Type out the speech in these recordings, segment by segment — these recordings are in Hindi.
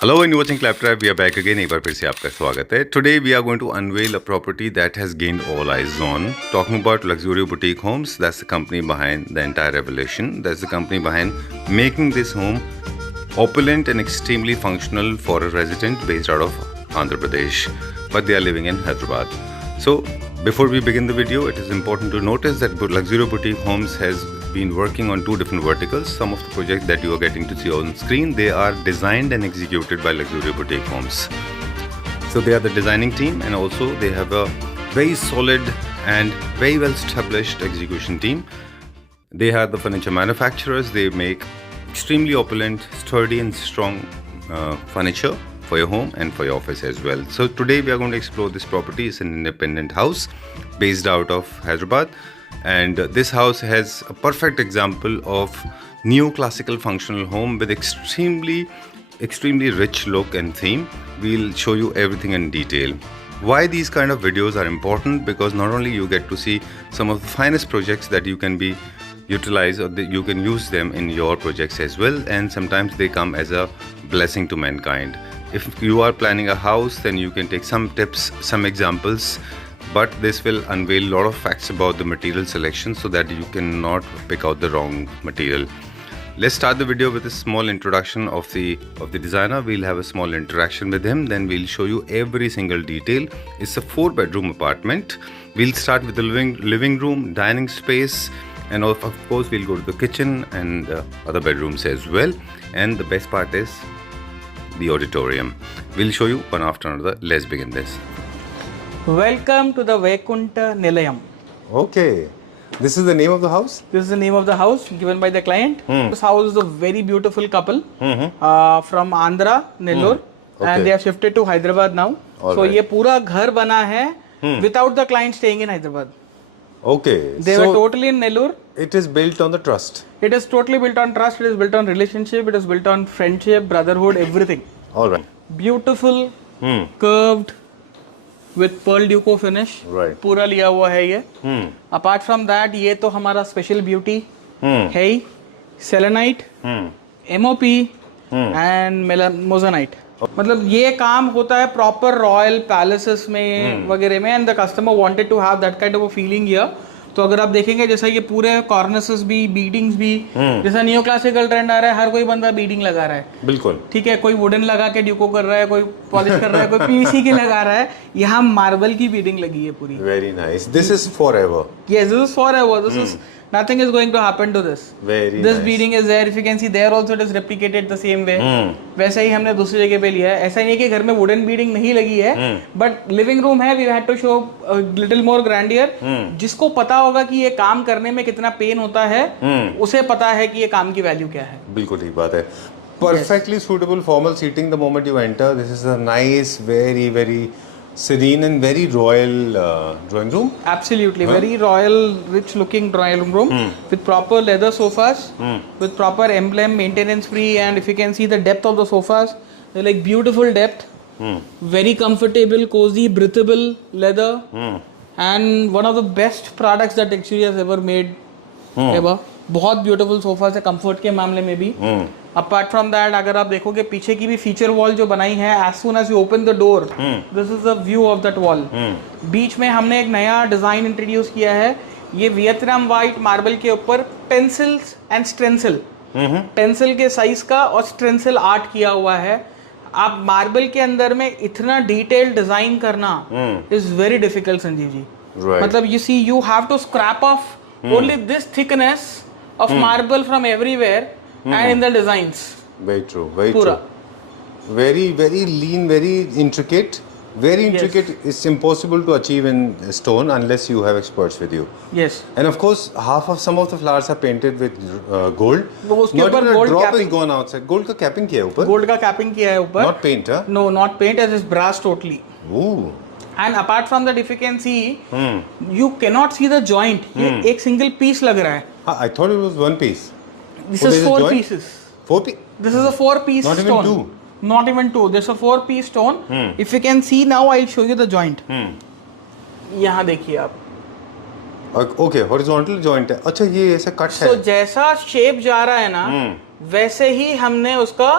Hello and you're watching Claptrap. We are back again. एक बार फिर से आपका स्वागत है. Today we are going to unveil a property that has gained all eyes on. Talking about Luxury Boutique Homes, that's the company behind the entire revelation. That's the company behind making this home opulent and extremely functional for a resident based out of Andhra Pradesh, but they are living in Hyderabad. So before we begin the video, it is important to notice that Luxury Boutique Homes has been working on two different verticals. Some of the projects that you are getting to see on screen, they are designed and executed by Luxury Boutique Homes. So they are the designing team, and also they have a very solid and very well established execution team. They are the furniture manufacturers. They make extremely opulent, sturdy and strong furniture for your home and for your office as well. So today we are going to explore this property. It's an independent house based out of Hyderabad, and this house has a perfect example of neoclassical functional home with extremely rich look and theme. We'll show you everything in detail. Why these kind of videos are important? Because not only you get to see some of the finest projects that you can be utilize, or that you can use them in your projects as well, and sometimes they come as a blessing to mankind. If you are planning a house, then you can take some tips, some examples, but this will unveil a lot of facts about the material selection so that you cannot pick out the wrong material. Let's start the video with a small introduction of the designer. We'll have a small interaction with him, then we'll show you every single detail. It's a 4-bedroom apartment. We'll start with the living room, dining space, and of course we'll go to the kitchen and other bedrooms as well. And the best part is the auditorium. We'll show you one after another. Let's begin this. Welcome to the Vaikunta Nilayam. Okay. This is the name of the house? This is the name of the house given by the client. This house is a very beautiful couple from Andhra, Nellore, Okay. and they have shifted to Hyderabad now. All so right. ये पूरा घर बना है without the client staying in Hyderabad. Okay. They were totally in Nellore. It is built on the trust. It is totally built on trust. It is built on relationship. It is built on friendship, brotherhood, everything. All right. Beautiful, curved, with pearl duco finish. Right. पूरा लिया हुआ है ये. Apart from that, ये तो हमारा special beauty है ही. Selenite, MOP and moissanite. मतलब ये काम होता है proper royal palaces में वगैरह में, and the customer wanted to have that kind of a feeling here. तो अगर आप देखेंगे जैसा ये पूरे कॉर्निसेस भी, बीडिंग्स भी, जैसा नियो क्लासिकल ट्रेंड आ रहा है, हर कोई बंदा बीडिंग लगा रहा है. बिल्कुल. ठीक है, कोई वुडन लगा के ड्यूको कर रहा है, कोई पॉलिश कर रहा है, कोई पीवीसी की लगा रहा है. यहाँ मार्बल की बीडिंग लगी है पूरी. Very nice. This is forever. Yes, this is forever. This is nothing is going to happen to this. Very This nice. beading is there. If you can see there also it is replicated the same way. वैसे ही हमने दूसरी जगह पे लिया है. ऐसा नहीं है कि घर में वुडन बीडिंग नहीं लगी है, बट लिविंग रूम है. We had to show a little more grandeur. जिसको पता होगा कि ये काम करने में कितना पेन होता है, उसे पता है कि ये काम की वैल्यू क्या है. बिल्कुल ठीक बात है. Perfectly suitable formal seating the moment you enter. This is a nice, very serene and very royal drawing room. Absolutely, very royal, rich-looking drawing room with proper leather sofas, with proper emblem, maintenance-free, and if you can see the depth of the sofas, they're like beautiful depth, very comfortable, cozy, breathable leather, and one of the best products that actually has ever made ever. बहुत ब्यूटीफुल सोफा है कंफर्ट के मामले में भी. अपार्ट फ्रॉम दैट अगर आप देखोगे पीछे की भी फीचर वॉल जो बनाई है, as soon as you open the door, this is the view of that wall. बीच में हमने एक नया डिजाइन इंट्रोड्यूस किया है. ये वियतनाम व्हाइट मार्बल के ऊपर पेंसिल्स एंड स्ट्रेंसिल, पेंसिल के साइज का और स्ट्रेंसिल आर्ट किया हुआ है. आप मार्बल के अंदर में इतना डिटेल डिजाइन करना is very difficult Sanjeev ji. मतलब you see you have to scrap of only this thickness of marble from everywhere and in the designs. Very true. Very Pura. true. Very lean, very intricate. Very intricate. It's impossible to achieve in stone unless you have experts with you. Yes. And of course, some of the flowers are painted with gold. वो उसके Not ऊपर even a gold drop capping. is gone outside. Gold का capping किया है ऊपर. Gold का capping किया है ऊपर. Not paint, huh? No, not paint, as is brass totally. Ooh. And apart from that, if you can see, you cannot see the joint. ये एक single piece लग रहा है. I thought it was one piece. This Oh, is there's a 4 joint? pieces. 4 piece? This is a 4-piece Not even stone. 2. Not even 2. There's a 4-piece stone. If you can see now, I'll show you the joint. यहाँ देखिए आप. ओके हॉरिजॉन्टल जॉइंट है. अच्छा ये ऐसे कट है. So जैसा शेप जा रहा है ना, वैसे ही हमने उसका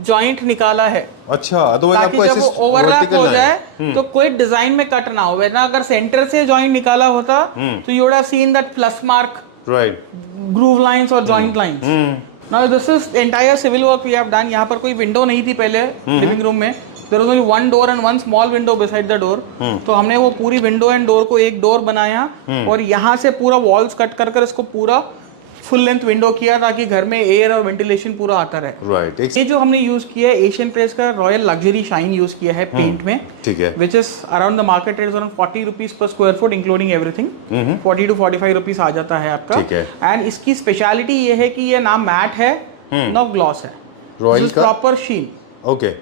जॉइंट निकाला है, अच्छा, अदरवाइज ताकि आपको जब ऐसे वो ओवरलैप vertical हो ना जाए है। तो कोई डिजाइन में कट ना हो। वरना अगर सेंटर से जॉइंट निकाला होता तो you would have seen that plus mark, right. Groove lines और joint lines. Now this is entire civil work we have done. यहाँ पर कोई विंडो नहीं थी पहले लिविंग रूम में, there was only one door and one small window beside the door. तो हमने वो पूरी विंडो एंड डोर को एक डोर बनाया और यहाँ से पूरा वॉल्स कट कर कर इसको पूरा फुल लेंथ विंडो किया, ताकि घर में एयर और वेंटिलेशन पूरा आता रहे। राइट। ये जो हमने यूज किया है एशियन पेंट्स का रॉयल लग्जरी शाइन यूज किया है पेंट में, ठीक है। Which is around the market rate around 40 rupees per square foot including everything. 40 to 45 rupees आ जाता है आपका। ठीक है। एंड इसकी स्पेशलिटी ये है कि ये ना मैट है ना ग्लॉस है, रॉयल का प्रॉपर शीन। ओके।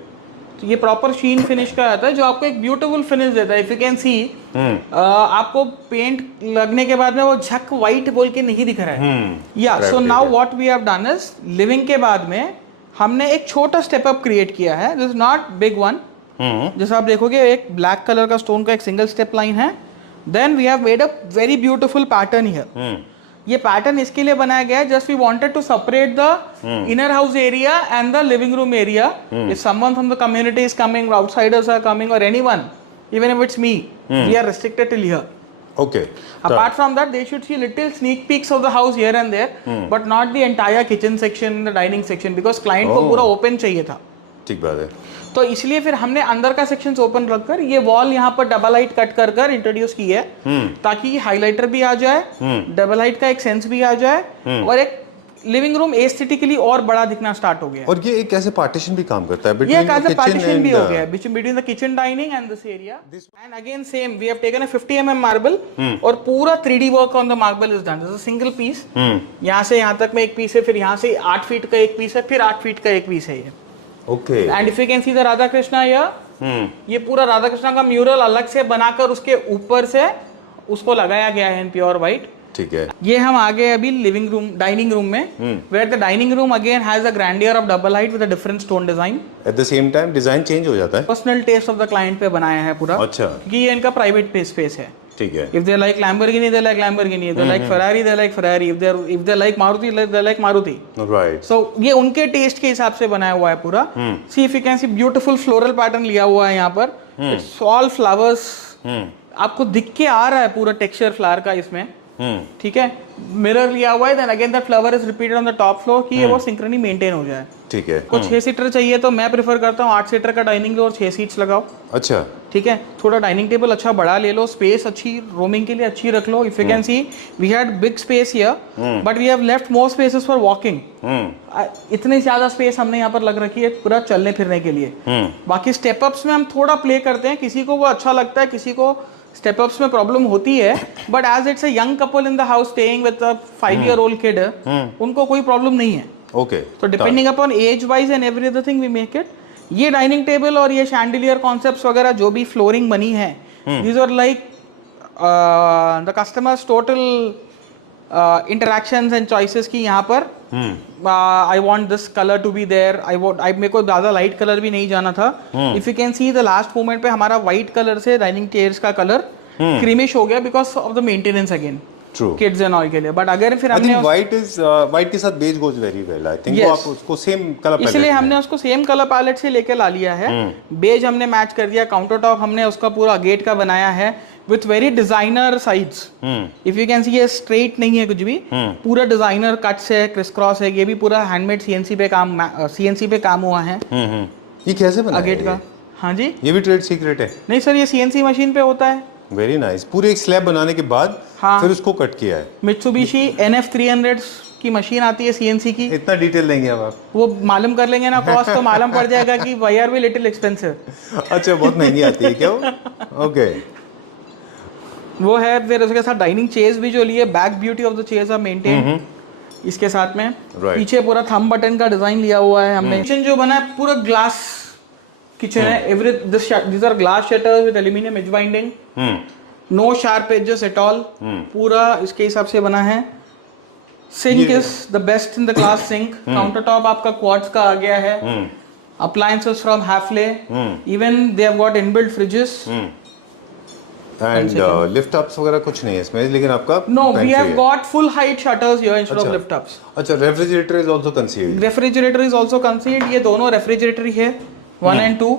तो ये प्रॉपर शीन फिनिश का आता है जो आपको एक ब्यूटीफुल फिनिश देता है। इफ यू कैन सी आपको पेंट लगने के बाद में वो झक वाइट बोल के नहीं दिख रहा है। या so now what we have done is living के बाद में हमने एक छोटा स्टेप अप क्रिएट किया है, दिस नॉट बिग वन। जैसे आप देखोगे एक ब्लैक कलर का स्टोन का एक सिंगल स्टेप लाइन है, then we have made a very beautiful pattern here. ये पैटर्न इसके लिए बनाया गया है just we wanted to separate the inner house area and the living room area. If someone from the community is coming, outsiders are coming और anyone, even if it's me, we are restricted till here. Okay. Apart from that, they should see little sneak peeks of the house here and there, but not the entire kitchen section, the dining section, because client को पूरा open चाहिए था। ठीक बात है। तो इसलिए फिर हमने अंदर का सेक्शन ओपन रखकर ये वॉल यहाँ पर डबल हाइट कट कर कर इंट्रोड्यूस की है, ताकि हाइलाइटर भी आ जाए, डबल हाइट का एक सेंस भी आ जाए और एक लिविंग रूम एस्थेटिकली और बड़ा दिखना स्टार्ट हो गया। और ये एक ऐसे पार्टीशन भी काम करता है, ये एक ऐसा पार्टीशन भी हो गया है between the kitchen dining and this area. And again same we have taken a 50 mm marble और पूरा 3D work on the marble is done. This is single piece, यहाँ से यहाँ तक में एक पीस है, फिर यहाँ से 8 फीट का एक पीस है, फिर 8 फीट का एक पीस है ये। Okay. And if you can see the Radha Krishna ये पूरा राधा कृष्णा का म्यूरल अलग से बनाकर उसके ऊपर से उसको लगाया गया है इन प्योर व्हाइट। ठीक है। ये हम आगे अभी लिविंग रूम डाइनिंग रूम में, where the dining room again has a grandeur of double height with a different stone design. At the same time design change हो जाता है, personal taste of the client पे बनाया है पूरा। अच्छा। क्योंकि ये इनका प्राइवेट स्पेस है। ठीक है। If they like Lamborghini, they like Lamborghini. If they like Ferrari, they like Ferrari. If they like Maruti, they like Maruti. Right. So ये उनके टेस्ट के हिसाब से बनाया हुआ है पूरा। See if you can see beautiful floral pattern लिया हुआ है यहाँ पर। It's all flowers. आपको दिख के आ रहा है पूरा टेक्सचर फ्लावर का इसमें। ठीक है। मिरर लिया हुआ है, then again that flower is repeated on the top floor कि ये वो सिंक्रोनी मेंटेन हो जाए। ठीक है। कुछ 6 सीटर चाहिए तो मैं प्रेफर करता हूँ 8 सीटर का डाइनिंग लो और 6 सीट्स लगाओ। अच्छा। ठीक है। थोड़ा डाइनिंग टेबल अच्छा बड़ा ले लो, स्पेस अच्छी रोमिंग के लिए अच्छी रख लो। If you can see we had big space here but we have left more spaces for walking. इतनी ज्यादा स्पेस हमने यहाँ पर लग रखी है पूरा चलने फिरने के लिए। बाकी स्टेप अप्स में हम थोड़ा प्ले करते हैं, किसी को वो अच्छा लगता है, किसी को स्टेप अप्स में प्रॉब्लम होती है, but as it's a young couple in the house staying with a 5-year-old kid, उनको कोई प्रॉब्लम नहीं है। ओके। तो depending upon age wise and every other thing we make it. ये डाइनिंग टेबल और ये शैंडिलियर कॉन्सेप्ट्स वगैरह जो भी फ्लोरिंग बनी है, these are like the customers total interactions and choices की यहाँ पर। I want this colour to be there, I मेरे को ज्यादा लाइट कलर भी नहीं जाना था। If you can see the last moment पे हमारा व्हाइट कलर से डाइनिंग चेयर्स का कलर क्रीमिश हो गया because of the maintenance again kids and all के लिए। बट अगर फिर हमने व्हाइट के साथ beige goes very well, I think वो आप उसको सेम कलर पैलेट, इसलिए हमने उसको सेम कलर पैलेट से लेके ला लिया है। बेज हमने मैच कर दिया। काउंटर टॉप हमने उसका पूरा गेट का बनाया है with very designer sides. If you can सी ये स्ट्रेट नहीं है कुछ भी, पूरा डिजाइनर कट्स है, क्रिस क्रॉस है। ये भी पूरा हैंडमेड सीएनसी पे काम हुआ है। ये कैसे बना गेट का? हाँ जी, ये भी ट्रेड सीक्रेट है? नहीं सर, ये सीएनसी मशीन पे होता है। Very nice. पूरे एक स्लैब बनाने के बाद फिर उसको कट किया है। मित्सुबिशी NF300 की मशीन आती है सीएनसी की। इतना डिटेल देंगे अब आप? वो मालूम कर लेंगे ना कॉस्ट, तो मालूम पड़ जाएगा कि why are we little expensive. अच्छा, बहुत महंगी आती है क्या वो? ओके। वो है। फिर उसके साथ डाइनिंग चेयर्स भी जो लिए, back beauty of the chairs are maintain इसके साथ में। पीछे पूरा थंब बटन का डिजाइन लिया हुआ है हमने। किचन जो बना है पूरा ग्लास किचन है। Every these are glass shutters with aluminum edge binding, no sharp edges at all, पूरा इसके हिसाब से बना है। Sink is the best in the class sink. Counter top आपका क्वार्ट्ज का आ गया है। Appliances from Hafele, even they have got inbuilt fridges. And lift ups वगैरह कुछ नहीं है इसमें, लेकिन आपका नो वी pantry हैव है। Got full height shutters here instead of अच्छा। Lift ups. अच्छा, refrigerator is also concealed. Refrigerator is also concealed, ये दोनों रेफ्रिजरेटर ही है 1 and 2,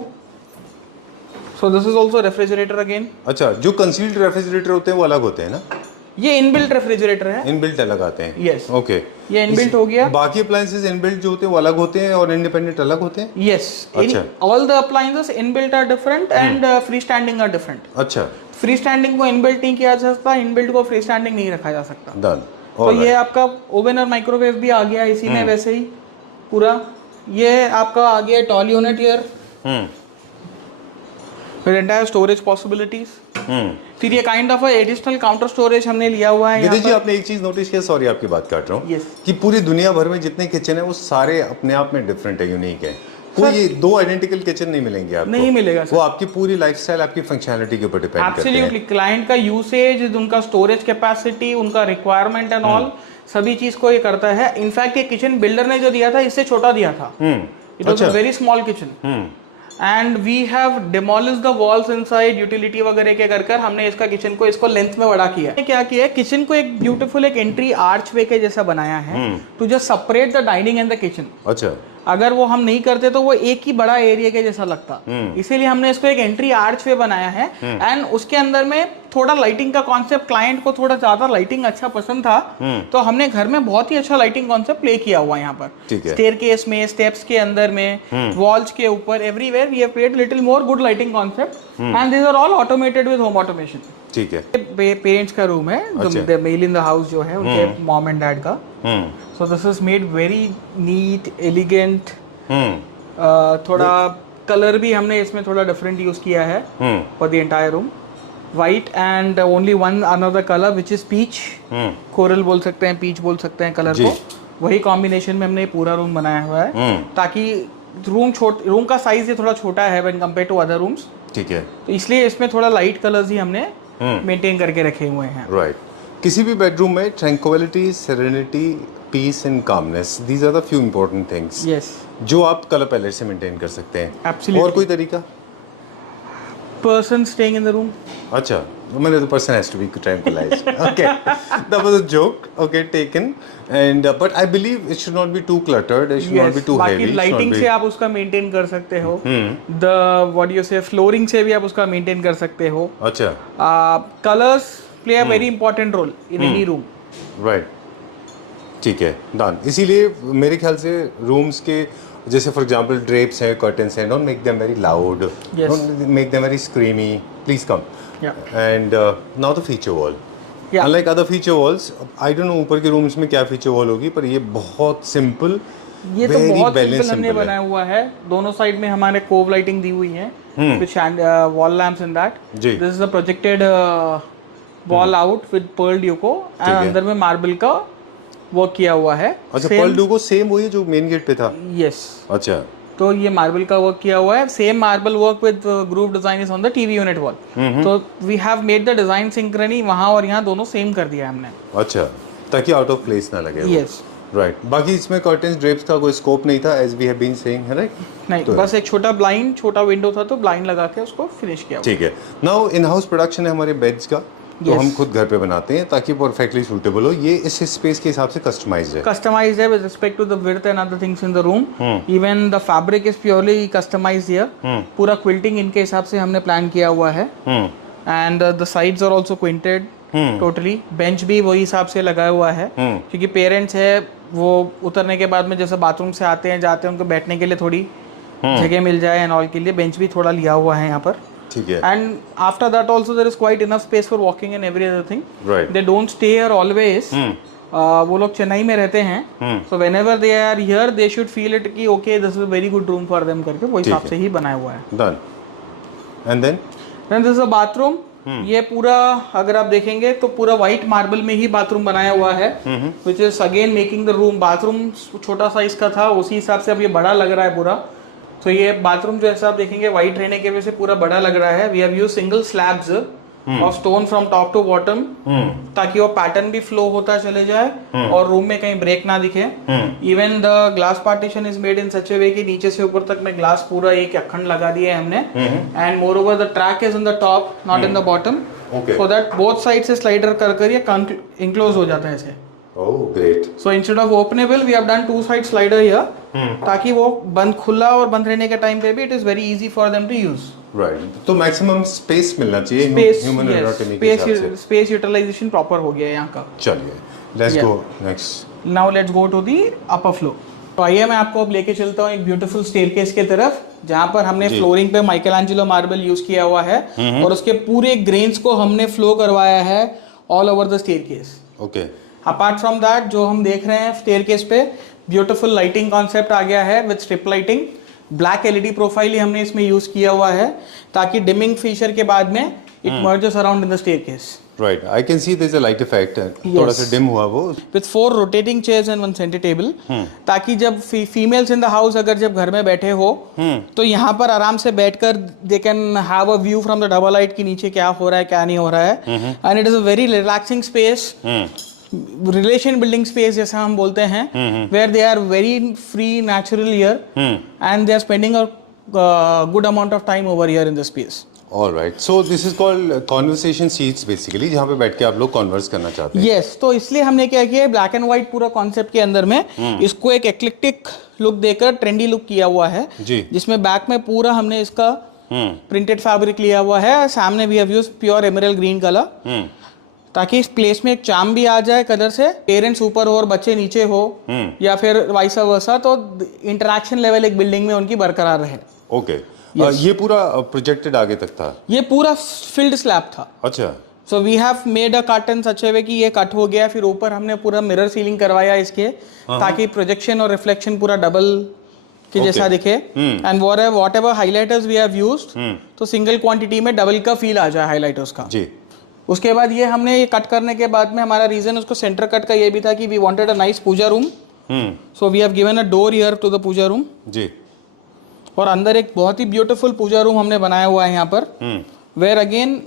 so this is also refrigerator again. अच्छा, जो कंसील्ड रेफ्रिजरेटर होते हैं वो अलग होते हैं ना, ये इनबिल्ट रेफ्रिजरेटर है। इनबिल्ट अलग आते हैं। Yes. ओके, ये इनबिल्ट हो गया। बाकी अप्लायंसेस इनबिल्ट जो होते हैं वो अलग होते हैं और इंडिपेंडेंट अलग होते हैं। Yes, in अच्छा। all the appliances inbuilt are different and freestanding are different. अच्छा, freestanding को इनबिल्ट नहीं किया जा सकता, इनबिल्ट को फ्रीस्टैंडिंग नहीं रखा जा सकता। डन। तो ये आपका ओवन और माइक्रोवेव भी आ गया इसी में वैसे ही पूरा। ये आपका आ गया tall unit here with entire storage possibilities. फिर ये kind of additional counter storage हमने लिया हुआ है। विदेश जी, आपने एक चीज नोटिस किया, सॉरी आपकी बात काट रहा हूँ, Yes. कि पूरी दुनिया भर में जितने किचन है वो सारे अपने आप में डिफरेंट है, यूनिक है। कोई ये दो आइडेंटिकल किचन नहीं मिलेंगे आपको। नहीं मिलेगा सर। वो आपकी पूरी लाइफस्टाइल, आपकी फंक्शनैलिटी के ऊपर डिपेंड करते हैं। एब्सोल्युटली, क्लाइंट का यूसेज, उनका स्टोरेज कैपेसिटी, उनका रिक्वायरमेंट एंड ऑल, सभी चीज को ये करता है। इनफैक्ट ये किचन बिल्डर ने जो दिया था इससे छोटा दिया था। It was a very small kitchen and we have demolished the walls inside, utility वगैरह के कर हमने इसका किचन को इसको लेंथ में बड़ा किया है। क्या किया है, किचन को एक ब्यूटीफुल एक एंट्री आर्च वे के जैसा बनाया है to just separate the dining and the kitchen. अच्छा, अगर वो हम नहीं करते तो वो एक ही बड़ा एरिया के जैसा लगता, इसीलिए हमने इसको एक एंट्री आर्च वे बनाया है। एंड उसके अंदर में थोड़ा लाइटिंग का कॉन्सेप्ट, क्लाइंट को थोड़ा ज्यादा लाइटिंग अच्छा पसंद था, तो हमने घर में बहुत ही अच्छा लाइटिंग कॉन्सेप्ट प्ले किया हुआ है यहाँ पर। स्टेयरकेस में, स्टेप्स के अंदर में, वॉल्स के ऊपर, everywhere we have placed little more good lighting concept and this are all automated with home automation. ठीक है। पेरेंट्स का रूम है, the male in the house जो है उनके मॉम एंड डैड का। So this is made very neat, elegant. थोड़ा कलर भी हमने इसमें थोड़ा डिफरेंट यूज किया है for the entire room. White and only one another colour which is peach, coral बोल सकते हैं, पीच बोल सकते हैं कलर को। वही कॉम्बिनेशन में हमने पूरा रूम बनाया हुआ है ताकि रूम का साइज ये थोड़ा छोटा है when compare to other rooms. ठीक है, तो इसलिए इसमें थोड़ा लाइट कलर्स ही हमने मेंटेन करके रखे हुए हैं। राइट। किसी भी बेडरूम में tranquility, serenity, peace and calmness, these are the few important things yes, जो आप कलर पैलेट से मेंटेन कर सकते हैं। Absolutely. और कोई तरीका? Person staying in the room. अच्छा, मैंने तो person has to be tranquilized. Okay, that was a joke, okay, taken. And but I believe it should not be too cluttered, it should not be too heavy. बाकी लाइटिंग से आप उसका मेंटेन कर सकते हो। The what you say, flooring से भी आप उसका मेंटेन कर सकते हो। अच्छा, colours play a very important role in any room. Right, ठीक है, डन। इसीलिए मेरे ख्याल से रूम्स के जैसे फॉर एग्जांपल ड्रेप्स हैं, कर्टन्स हैं, don't make them very loud, don't make them very स्क्रीमी, please come. And now the feature wall, unlike other feature walls, I don't know ऊपर के रूम्स में क्या फीचर वॉल होगी, पर ये बहुत सिंपल, ये तो बहुत सिंपल हमने बनाया हुआ है। दोनों साइड में हमारे कोव लाइटिंग दी हुई है with wall lamps in that. This is a projected wall out with pearl duco and अंदर में मार्बल का वर्क किया हुआ है। अच्छा, पर्ल ड्यूको सेम वही जो मेन गेट पे था? यस। अच्छा, तो ये मार्बल का वर्क किया हुआ है, same marble work with groove design is on the TV unit wall. तो we have made the design synchrony, वहां और यहाँ दोनों सेम कर दिया है हमने। अच्छा, ताकि आउट ऑफ प्लेस ना लगे। Yes, right. बाकी इसमें कर्टन्स, ड्रेप्स का कोई स्कोप नहीं था, as we have been saying, है राइट? नहीं, तो बस एक छोटा ब्लाइंड, छोटा विंडो था तो ब्लाइंड लगा के उसको फिनिश किया। ठीक है। नाउ इन हाउस प्रोडक्शन है हमारे बेड्स का, तो हम खुद घर पे बनाते हैं ताकि परफेक्टली सूटेबल हो। ये इस स्पेस के हिसाब से कस्टमाइज्ड है। कस्टमाइज्ड है with respect to the width and other things in the room. Even the fabric is purely customised here. पूरा क्विल्टिंग इनके हिसाब से हमने प्लान किया हुआ है and the sides are also quilted totally. Bench भी वही हिसाब से लगाया हुआ है क्योंकि पेरेंट्स है, वो उतरने के बाद में जैसे बाथरूम से आते हैं जाते हैं, उनको बैठने के लिए थोड़ी जगह मिल जाए एंड ऑल के लिए बेंच भी थोड़ा लिया हुआ है यहाँ पर। ठीक है। And after that also there is quite enough space for walking and every other thing. They don't stay here always. वो लोग चेन्नई में रहते हैं, so whenever they are here they should feel it कि okay this is a very good room for them करके वो हिसाब से ही बनाया हुआ है। Done. And then this is a bathroom. ये पूरा अगर आप देखेंगे तो पूरा व्हाइट मार्बल में ही बाथरूम बनाया हुआ है, which is again making the room. Bathroom छोटा साइज का था, उसी हिसाब से अब ये बड़ा लग रहा है पूरा। तो ये बाथरूम जो ऐसा आप देखेंगे व्हाइट रहने की वजह से पूरा बड़ा लग रहा है। We have used single slabs of stone from top to bottom ताकि वो पैटर्न भी फ्लो होता चले जाए और रूम में कहीं ब्रेक ना दिखे। Even the glass partition is made in such a way कि नीचे से ऊपर तक में ग्लास पूरा एक अखंड लगा दिया है हमने। And moreover the track is in the top, not in the bottom. Okay. So that both side से स्लाइडर कर ये इंक्लोज हो जाता है ऐसे. Oh, great. So instead of openable we have done two side slider here, ताकि वो बंद खुला और बंद रहने के टाइम पे भी it is very easy for them to use. Right. तो मैक्सिमम स्पेस मिलना चाहिए स्पेस, ह्यूमन एनाटॉमी के हिसाब से. स्पेस यूटिलाइजेशन प्रॉपर हो गया है यहाँ का. चलिए, let's Yeah. Go next. Now let's go to the upper floor. तो आइए मैं आपको अब लेके चलता हूँ एक ब्यूटीफुल स्टेयरकेस के तरफ, जहाँ पर हमने जी. फ्लोरिंग पे माइकलएंजेलो मार्बल यूज किया हुआ है और उसके पूरे ग्रेन्स को हमने फ्लो करवाया है all over the staircase. Okay. Apart from that जो हम देख रहे हैं स्टेयरकेस पे ब्यूटीफुल लाइटिंग कॉन्सेप्ट आ गया है with strip lighting. Black LED profile ही हमने इसमें यूज किया हुआ है ताकि डिमिंग फीचर के बाद में it merges around in the staircase. Right, I can see there is a light effect. थोड़ा सा डिम हुआ वो. With 4 rotating chairs and 1 centre table, ताकि जब फीमेल्स इन द हाउस अगर जब घर में बैठे हो तो यहाँ पर आराम से बैठकर they can have a view from the double light कि नीचे क्या हो रहा है क्या नहीं हो रहा है. And it is a very relaxing space, relation building space जैसा हम बोलते हैं, where they are very free natural here and they are spending a good amount of time over here in the space. All right, so this is called conversation seats basically, जहाँ पे बैठ के आप लोग कॉन्वर्स करना चाहते हैं. यस, तो इसलिए हमने क्या किया है, ब्लैक एंड व्हाइट पूरा कॉन्सेप्ट के अंदर में इसको एक एक्लिक्टिक लुक देकर ट्रेंडी लुक किया हुआ है जी. जिसमें बैक में पूरा हमने इसका प्रिंटेड फैब्रिक लिया हुआ है. सामने we have used pure emerald green colour ताकि इस प्लेस में एक चार्म भी आ जाए कलर से. पेरेंट्स ऊपर हो और बच्चे नीचे हो या फिर वाइस वर्सा, तो इंटरेक्शन लेवल एक बिल्डिंग में उनकी बरकरार रहे. ओके. ये पूरा प्रोजेक्टेड आगे तक था? ये पूरा फिल्ड स्लैब था. अच्छा. So we have made a curtain such way कि ये कट हो गया, फिर ऊपर हमने पूरा मिरर सीलिंग करवाया इसके ताकि प्रोजेक्शन और रिफ्लेक्शन पूरा डबल के जैसा दिखे. And whatever highlighters we have used, तो सिंगल क्वांटिटी में डबल का फील आ जाए हाईलाइटर्स का. जी. उसके बाद ये हमने ये कट करने के बाद में हमारा रीजन उसको सेंटर कट का ये भी था कि we wanted a nice puja room. So we have given a door here to the puja room. जी. और अंदर एक बहुत ही ब्यूटीफुल पूजा रूम हमने बनाया हुआ है यहाँ पर, where again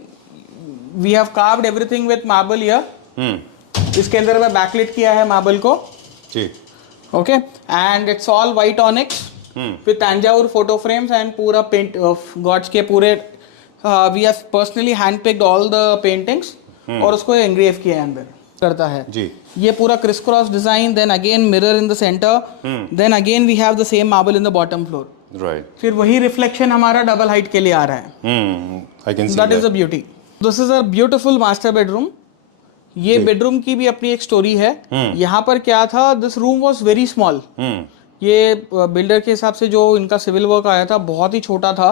we have carved everything with marble here. इसके अंदर मैं बैकलिट किया है मार्बल को. जी. Okay, and it's all white onyx with Thanjavur photo frames and पूरा पेंट ऑफ गॉड्स के पूरे we have personally hand picked all the paintings और उसको एंग्रेव किया है अंदर करता है जी. ये पूरा criss cross design, then again mirror in the centre, then again we have the same marble in the bottom floor. Right. फिर वही रिफ्लेक्शन हमारा डबल हाइट के लिए आ रहा है. आई can see that is a beauty. This is a beautiful master bedroom. ये बेडरूम की भी अपनी एक स्टोरी है. यहाँ पर क्या था, this room was very small. ये बिल्डर के हिसाब से जो इनका सिविल वर्क आया था बहुत ही छोटा था.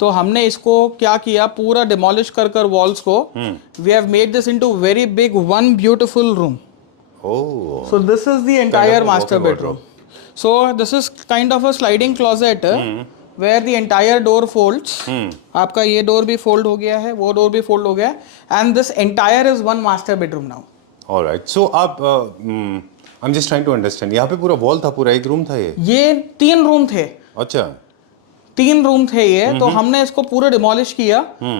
तो हमने इसको क्या किया, पूरा डिमोलिश कर वॉल्स को we have made this into very big one beautiful room. Oh. So this is the entire master bedroom. So this is kind of a sliding closet where the entire door folds. आपका ये डोर भी फोल्ड हो गया है, वो डोर भी फोल्ड हो गया है, and this entire is one master bedroom now. All right. So आप I'm just trying to understand. यहाँ पे पूरा वॉल था, पूरा एक रूम था ये? ये 3 रूम थे. अच्छा. 3 रूम थे ये, तो हमने इसको पूरा डिमोलिश किया.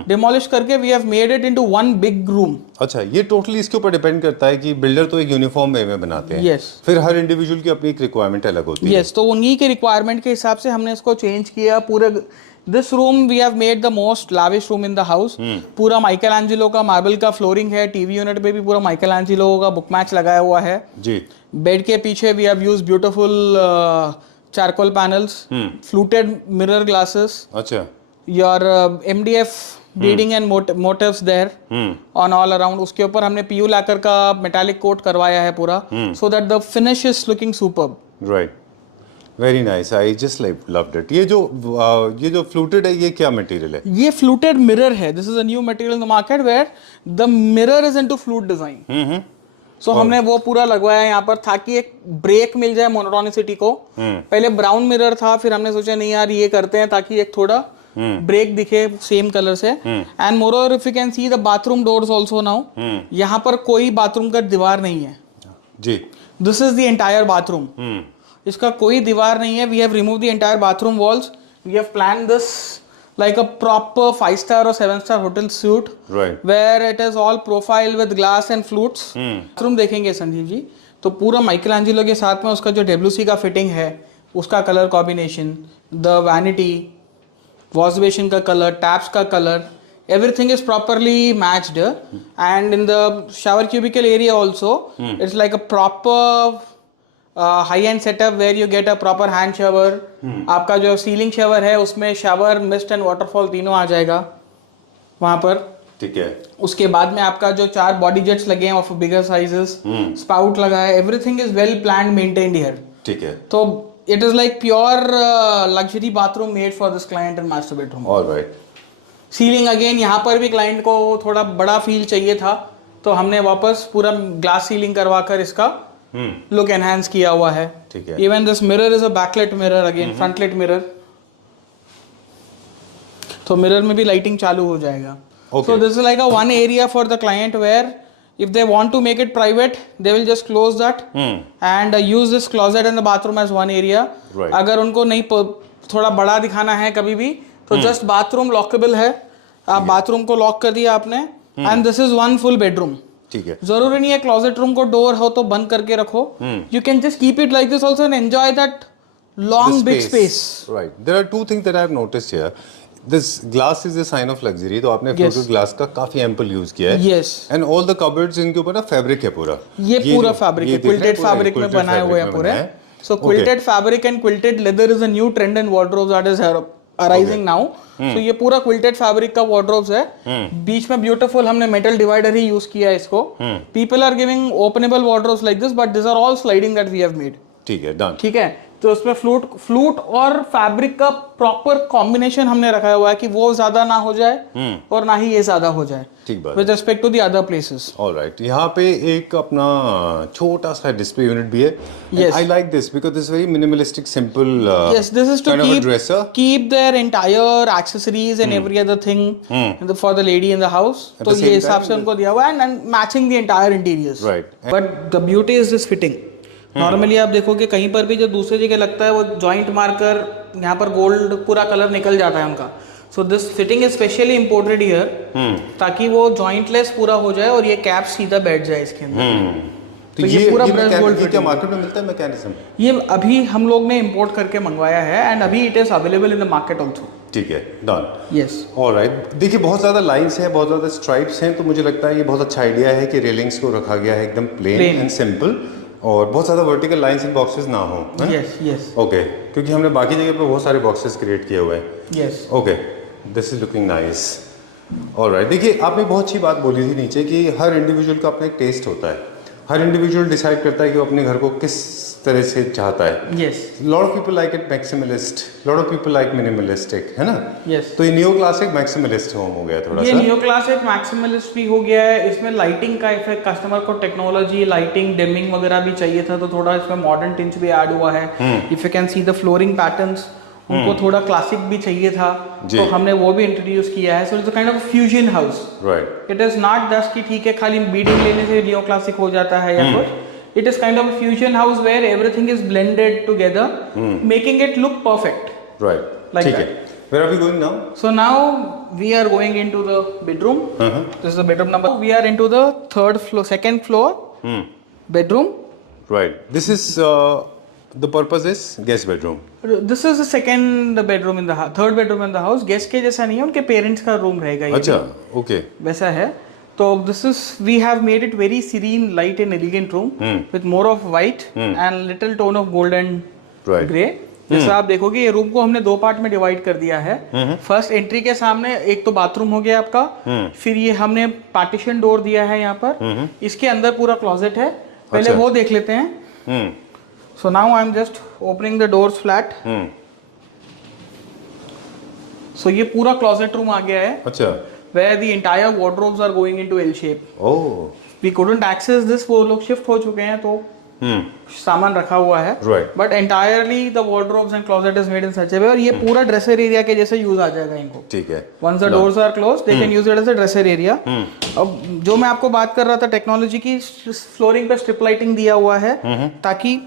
डिमोलिश करके we have made it into one big room. अच्छा, ये टोटली इसके ऊपर डिपेंड करता है कि बिल्डर तो एक यूनिफॉर्म वे में बनाते हैं. Yes. फिर हर इंडिविजुअल की अपनी एक रिक्वायरमेंट अलग होती है. Yes, तो उन्हीं के रिक्वायरमेंट के हिसाब से हमने इसको चेंज किया. पूरे this room we have made the most lavish room in the house. पूरा माइकलएंजेलो का मार्बल का फ्लोरिंग है. टीवी यूनिट पे भी पूरा माइकलएंजेलो का बुक मैच लगाया हुआ है. जी. बेड के पीछे we have used beautiful charcoal panels, fluted mirror glasses. अच्छा. Your MDF beading and motifs there on all around. उसके ऊपर हमने PU लैकर का मेटालिक कोट करवाया है पूरा, so that the finish is looking superb. Right. Very nice. I just loved it. ये जो फ्लूटेड है, ये क्या मटेरियल है? ये फ्लूटेड मिरर है. This is a new material in the market where the mirror is into flute design. So हमने वो पूरा लगवाया यहाँ पर ताकि एक ब्रेक मिल जाए मोनोटोनिसिटी को. पहले ब्राउन मिरर था, फिर हमने सोचा नहीं यार ये करते हैं ताकि एक थोड़ा ब्रेक दिखे सेम कलर से. And more if you can see the bathroom doors also now, यहाँ पर कोई बाथरूम का दीवार नहीं है. जी. This is the entire bathroom. इसका कोई दीवार नहीं है. We have remove the entire bathroom walls. We have plan this like a proper 5-star or 7-star hotel suite, right, where it is all profile with glass and flutes. Bathroom देखेंगे संजीव जी तो पूरा माइकलएंजेलो के साथ में उसका जो WC का फिटिंग है, उसका colour combination, the vanity, wash basin का कलर, टैप्स का colour, everything is properly matched, and in the shower cubicle area also it's like a proper high-end setup where you get a proper hand shower. आपका जो सीलिंग शावर है उसमें शावर, मिस्ट एंड वाटरफॉल तीनों आ जाएगा वहां पर. ठीक है. उसके बाद में आपका जो 4 बॉडी जेट्स लगे हैं ऑफ बिगर साइजेस, स्पाउट लगा है, everything is well planned, maintained here. ठीक है. तो it is like pure luxury bathroom made for this client and master bedroom. Alright. Ceiling again यहाँ पर भी क्लाइंट को थोड़ा बड़ा फील चाहिए था, तो हमने वापस पूरा ग्लास सीलिंग करवाकर इसका लुक एनहांस किया हुआ है. ठीक है. Even this mirror is a backlight mirror, again frontlight mirror, तो मिरर में भी लाइटिंग चालू हो जाएगा. Okay. So this is like a one area for the client where if they want to make it private, they will just close that and use this closet and the bathroom as one area. Right. अगर उनको नहीं थोड़ा बड़ा दिखाना है कभी भी, तो जस्ट बाथरूम लॉकेबल है, आप बाथरूम को लॉक कर दिया आपने, and this is one full bedroom. ठीक है. जरूरी नहीं है क्लोजेट रूम को डोर हो तो बंद करके रखो. You can just keep it like this also and enjoy that long big space. Right. There are two things that I have noticed here. This glass is a sign of luxury. तो आपने फ्लोटेड ग्लास का काफी एम्पल यूज किया है. Yes. And all the cupboards इनके ऊपर ना फैब्रिक है पूरा. ये पूरा फैब्रिक है, क्विल्टेड फैब्रिक में बनाए हुए हैं पूरे. So quilted fabric and quilted leather is a new trend in wardrobes that is arising now. So ये पूरा quilted fabric का wardrobes है. बीच में beautiful हमने metal divider ही यूज किया है इसको. People are giving openable wardrobes like this, but these are all sliding that we have made. ठीक है. डन. ठीक है. तो उसमें फ्लूट और फैब्रिक का प्रॉपर कॉम्बिनेशन हमने रखा हुआ है कि वो ज्यादा ना हो जाए और ना ही ये ज्यादा हो जाए. ठीक बात. With respect to the other places. Alright. यहाँ पे एक अपना छोटा सा डिस्प्ले यूनिट भी है. Yes. I like this because this very minimalistic simple. Yes, this is to keep their entire accessories and every other thing for the lady in the house. तो ये हिसाब से उनको दिया हुआ है and matching the entire interiors. Right. But the beauty is this fitting. Normally आप देखोगे कहीं पर भी जो दूसरी जगह लगता है वो जॉइंट मार्कर, यहाँ पर गोल्ड पूरा कलर निकल जाता है उनका. So this fitting is specially imported here, ताकि वो जॉइंटलेस पूरा हो जाए और ये कैप सीधा बैठ जाए इसके अंदर. तो ये पूरा ब्रश गोल्ड क्या मार्केट में मिलता है मैकेनिज्म? ये अभी हम लोग ने इंपोर्ट करके मंगवाया है एंड अभी it is available in the market also. ठीक है. डन. यस. ऑलराइट. देखिए बहुत ज़्यादा लाइंस हैं, बहुत ज़्यादा स्ट्राइप्स हैं, तो मुझे लगता है ये बहुत अच्छा आइडिया है कि रेलिंग्स को रखा गया है एकदम प्लेन एंड सिंपल, और बहुत ज़्यादा वर्टिकल लाइंस एंड बॉक्सेस ना हो. Yes yes. ओके. क्योंकि हमने बाकी जगह पे बहुत सारे बॉक्सेस क्रिएट किए हुए हैं. Yes. Okay. This is looking nice. Alright. देखिए आपने बहुत अच्छी बात बोली थी नीचे कि हर इंडिविजुअल का अपना एक टेस्ट होता है. हर इंडिविजुअल डिसाइड करता है कि वो अपने घर को किस तरह से चाहता है. Yes. Lot of people like it maximalist, lot of people like minimalistic, है ना? यस. तो ये नियो क्लासिक मैक्सिमलिस्ट होम हो गया थोड़ा सा. ये नियो क्लासिक मैक्सिमलिस्ट भी हो गया है. इसमें लाइटिंग का इफेक्ट, कस्टमर को टेक्नोलॉजी, लाइटिंग, डिमिंग वगैरह भी चाहिए था, तो थोड़ा इसमें मॉडर्न टिंच भी ऐड हुआ है. If you can see the flooring patterns, उनको थोड़ा क्लासिक भी चाहिए था, तो हमने वो भी इंट्रोड्यूस किया है. So it's a kind of fusion house. Right. It is not just कि ठीक है खाली बीडिंग लेने से नियो क्लासिक हो जाता है या कुछ. It is kind of a fusion house where everything is blended together, making it look perfect. Right. Like ठीक that. है. Where are we going now? So now we are going into the bedroom. This is the bedroom number. We are into the second floor bedroom. Right. This is the purpose is guest bedroom. This is the second bedroom in the third bedroom in the house. Guest के जैसा नहीं है, उनके पेरेंट्स का रूम रहेगा ये. अच्छा. Okay. वैसा है. तो this is, we have made it very serene, light and elegant room with more of white and little tone of gold and grey. जैसा आप देखोगे ये रूम को हमने 2 पार्ट में डिवाइड कर दिया है. फर्स्ट एंट्री के सामने एक तो बाथरूम हो गया आपका, फिर ये हमने पार्टीशन डोर दिया है यहाँ पर. इसके अंदर पूरा क्लोजेट है. पहले वो देख लेते हैं. So now I am just opening the doors flat. So ये पूरा क्लोजेट रूम आ गया है. अच्छा. Where the entire wardrobes are going into L shape. Oh. We couldn't access this, वो लोग शिफ्ट हो चुके हैं, तो सामान रखा हुआ है. Right. But entirely the wardrobes and closet is made in such a way, और ये पूरा ड्रेसर एरिया के जैसे यूज आ जाएगा इनको. ठीक है. Once the doors are closed, they can use it as a dresser area. अब जो मैं आपको बात कर रहा था टेक्नोलॉजी की, फ्लोरिंग पे स्ट्रिप लाइटिंग दिया हुआ है ताकि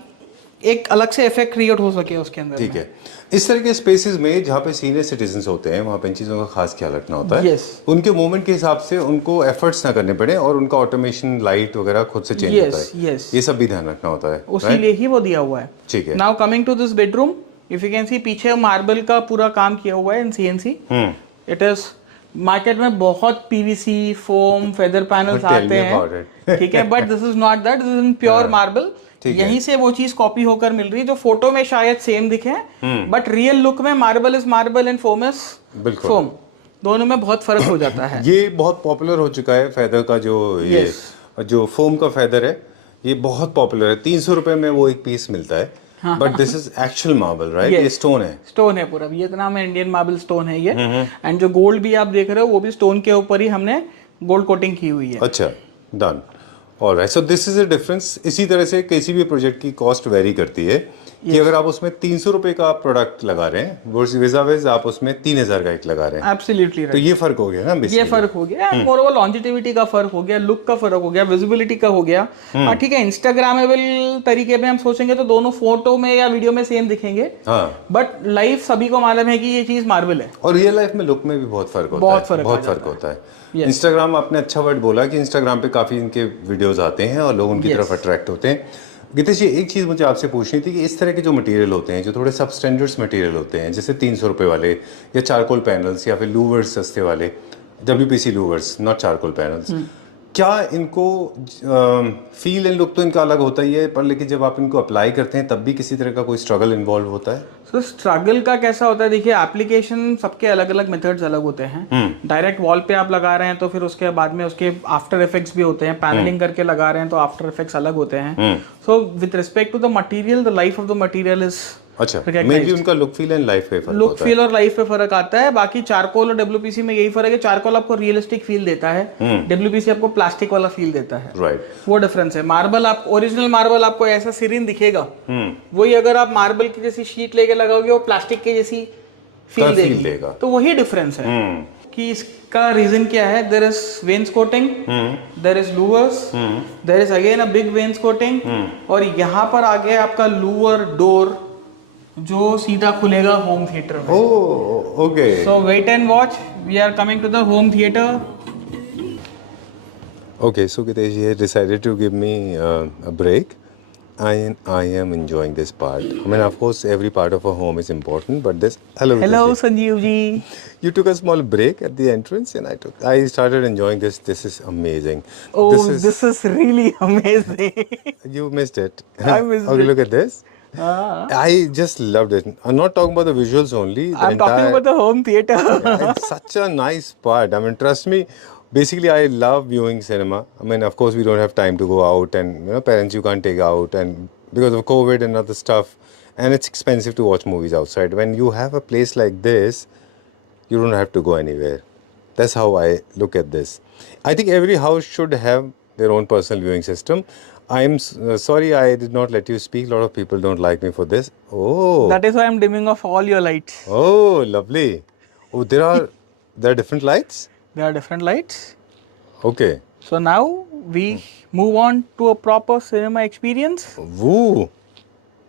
एक अलग से इफेक्ट क्रिएट हो सके उसके अंदर. ठीक है. इस तरह के स्पेसेस में जहाँ पे सीनियर सिटीजन्स होते हैं वहाँ पे इन चीज़ों का खास ख्याल रखना होता है. Yes. उनके मूवमेंट के हिसाब से उनको एफर्ट्स ना करने पड़े और उनका ऑटोमेशन लाइट वगैरह खुद से चेंज होता है. Yes. ये सब भी ध्यान रखना होता है. उसीलिए ही वो दिया हुआ है. ठीक है. Now coming to this bedroom, if you can see पीछे मार्बल का पूरा काम किया हुआ है इन CNC. इट इज मार्केट में बहुत PVC foam feather panels Tell आते me about हैं, ठीक है, but this is not that, this is in pure marble. ठीक है। यहीं से वो चीज कॉपी होकर मिल रही है, जो फोटो में शायद सेम दिखे, बट रियल लुक में marble is marble and foam is बिल्कुल। फोम, दोनों में बहुत फर्क हो जाता है। ये बहुत पॉपुलर हो चुका है फेदर का, जो ये जो फोम का फेदर है ये बहुत पॉपुलर है। 300 रुपए में वो एक पीस मिलता है, but this is actual marble right? ये स्टोन है, स्टोन है पूरा, वियतनाम में इंडियन मार्बल स्टोन है ये। एंड जो गोल्ड भी आप देख रहे हो वो भी स्टोन के ऊपर ही हमने गोल्ड कोटिंग की हुई है। अच्छा done, alright. So this is a difference. इसी तरह से किसी भी प्रोजेक्ट की कॉस्ट वेरी करती है कि अगर आप उसमें 300 रुपए का प्रोडक्ट लगा रहे हैं विजावेज आप उसमें 3000 का एक लगा रहे हैं, एब्सोल्युटली तो राइट। ये फर्क हो गया ना ये फर्क हो गया, मोर ओवर लॉन्जिटिविटी का फर्क हो गया, लुक का फर्क हो गया, विजिबिलिटी का हो गया। हाँ ठीक है, इंस्टाग्रामेबल तरीके में हम सोचेंगे तो दोनों फोटो में या वीडियो में सेम दिखेंगे, हाँ, बट लाइफ सभी को मालूम है कि ये चीज मार्बल है। और रियल लाइफ में लुक में भी बहुत फर्क होता बहुत है, फर्क बहुत आ फर्क होता है। इंस्टाग्राम, आपने अच्छा वर्ड बोला कि इंस्टाग्राम पे काफी इनके वीडियोस आते हैं और लोग उनकी तरफ अट्रैक्ट होते हैं। गीतेश जी, एक चीज़ मुझे आपसे पूछनी थी कि इस तरह के जो मटेरियल होते हैं, जो थोड़े सब स्टैंडर्ड्स मटेरियल होते हैं, जैसे 300 रुपये वाले या चारकोल पैनल्स या फिर लूवर्स सस्ते वाले, WPC louvres not charcoal panels, क्या इनको फील एंड लुक तो इनका अलग होता ही है, पर लेकिन जब आप इनको अप्लाई करते हैं तब भी किसी तरह का कोई स्ट्रगल इन्वॉल्व होता है? तो स्ट्रगल का कैसा होता है, देखिए एप्लीकेशन सबके अलग अलग मेथड्स अलग होते हैं। डायरेक्ट वॉल पे आप लगा रहे हैं तो फिर उसके बाद में उसके आफ्टर इफेक्ट्स भी होते हैं, पैनलिंग करके लगा रहे हैं तो आफ्टर इफेक्ट्स अलग होते हैं। So with respect to the material, the life of the material is अच्छा, मे भी उनका लुक फील एंड लाइफ पे फर्क लुक फील और लाइफ पे फर्क आता है। बाकी चारकोल और WPC में यही फर्क है, चारकोल आपको रियलिस्टिक फील देता है, WPC आपको प्लास्टिक वाला फील देता है, राइट? वो डिफरेंस है। मार्बल, आप ओरिजिनल मार्बल आपको ऐसा सीरीन दिखेगा, वही अगर आप मार्बल की जैसी शीट लेके लगाओगे वो प्लास्टिक की जैसी फील देगा, तो वही डिफरेंस है कि इसका रीजन क्या है। There is wainscoting, there is louvers, there is again a big wainscoting, और यहाँ पर आगे आपका लूवर डोर जो सीधा खुलेगा होम थिएटर में। Oh okay, so wait and watch, we are coming to the home theatre. Okay, so Gitesh has decided to give me a break. I am enjoying this part. I mean, of course, every part of a home is important, but this. Hello, Hello, Gitesh ji. Sanjeev ji. You took a small break at the entrance, and I started enjoying this. This is amazing. Oh, this is really amazing. You missed it. I missed okay, it. look at this. I just loved it. I'm not talking about the visuals only. I'm talking about the home theater. It's such a nice part. I mean, trust me. Basically, I love viewing cinema. I mean, of course, we don't have time to go out, and parents you can't take out, and because of COVID and other stuff, and it's expensive to watch movies outside. When you have a place like this, you don't have to go anywhere. That's how I look at this. I think every house should have their own personal viewing system. I'm sorry I did not let you speak. A lot of people don't like me for this. Oh. That is why I'm dimming off all your lights. Oh, lovely. Oh, there are different lights? There are different lights. Okay. So now we move on to a proper cinema experience. Woo.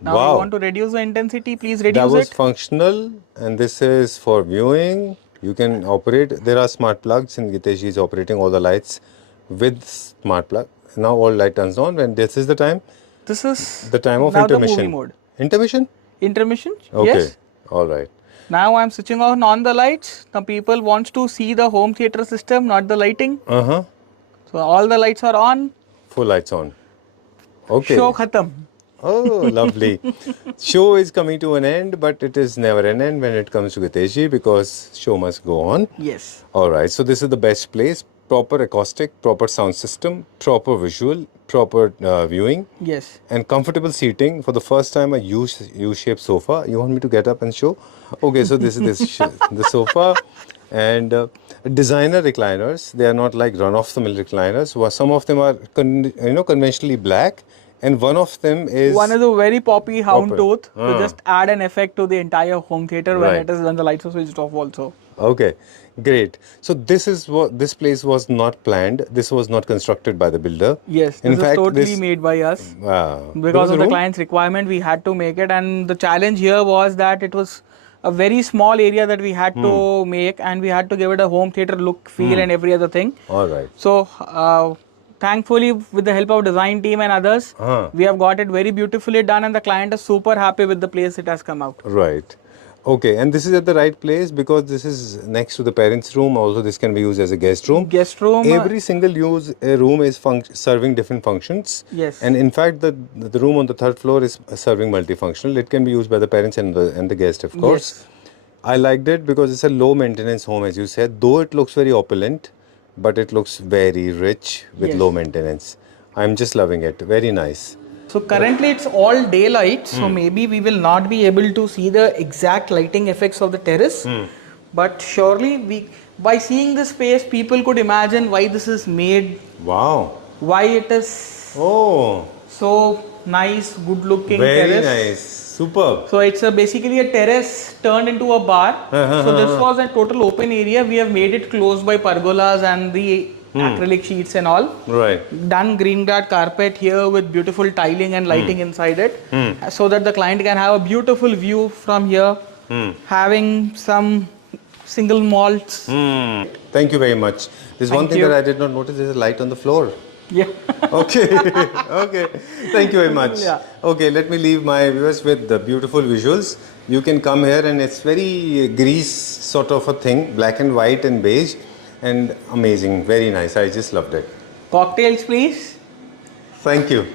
Now wow. we want to reduce the intensity. Please reduce That was it. functional, and this is for viewing. You can operate. There are smart plugs, and Gitesh is operating all the lights with smart plug. Now all light turns on, and this is the time. This is The time of now intermission. the movie mode. Intermission? Intermission. Okay. Yes. All right. Now I'm switching on the lights. The people wants to see the home theater system, not the lighting. So all the lights are on. Full lights on. Okay. Show khatam. Oh, lovely. Show is coming to an end, but it is never an end when it comes to Gitesh ji, because show must go on. Yes. All right. So this is the best place. Proper acoustic, proper sound system, proper visual, proper viewing. Yes. And comfortable seating. For the first time, a U-shaped sofa. You want me to get up and show? Okay, so this is the sofa, and designer recliners. They are not like run-off-the-mill recliners. Some of them are conventionally black, and one of them is One is a very poppy hound Proper. tooth to just add an effect to the entire home theater when Right. it is when the lights are switched off also. Okay, great. So this place was not planned. This was not constructed by the builder. Yes, In this fact, is totally this- made by us. There Because was of a the room? client's requirement, we had to make it, and the challenge here was that it was a very small area that we had to make, and we had to give it a home theater look, feel, and every other thing. All right. So, thankfully, with the help of design team and others, we have got it very beautifully done, and the client is super happy with the place it has come out. Right. Okay, and this is at the right place because this is next to the parents' room. Also, this can be used as a guest room. Guest room. Every single room is serving different functions. Yes. And in fact, the room on the third floor is serving multifunctional. It can be used by the parents and the guest, of course. Yes. I liked it because it's a low maintenance home, as you said. Though it looks very opulent, but it looks very rich with Yes. low maintenance. I'm just loving it. Very nice. So currently it's all daylight, so maybe we will not be able to see the exact lighting effects of the terrace. But surely by seeing this space, people could imagine why this is made, Wow. why it is Oh, so nice, good looking very terrace. nice. Superb. So it's basically a terrace turned into a bar. So this was a total open area. We have made it closed by pergolas and the acrylic sheets and all. Right. Done green dot carpet here with beautiful tiling and lighting inside it, so that the client can have a beautiful view from here, having some single malts. Thank you very much. There's one Thank thing you. that I did not notice. There's a light on the floor. Yeah. Okay. Okay. Thank you very much. Yeah. Okay, let me leave my viewers with the beautiful visuals. You can come here and it's very Greece sort of a thing, black and white and beige, and amazing. Very nice. I just loved it. Cocktails, please. Thank you.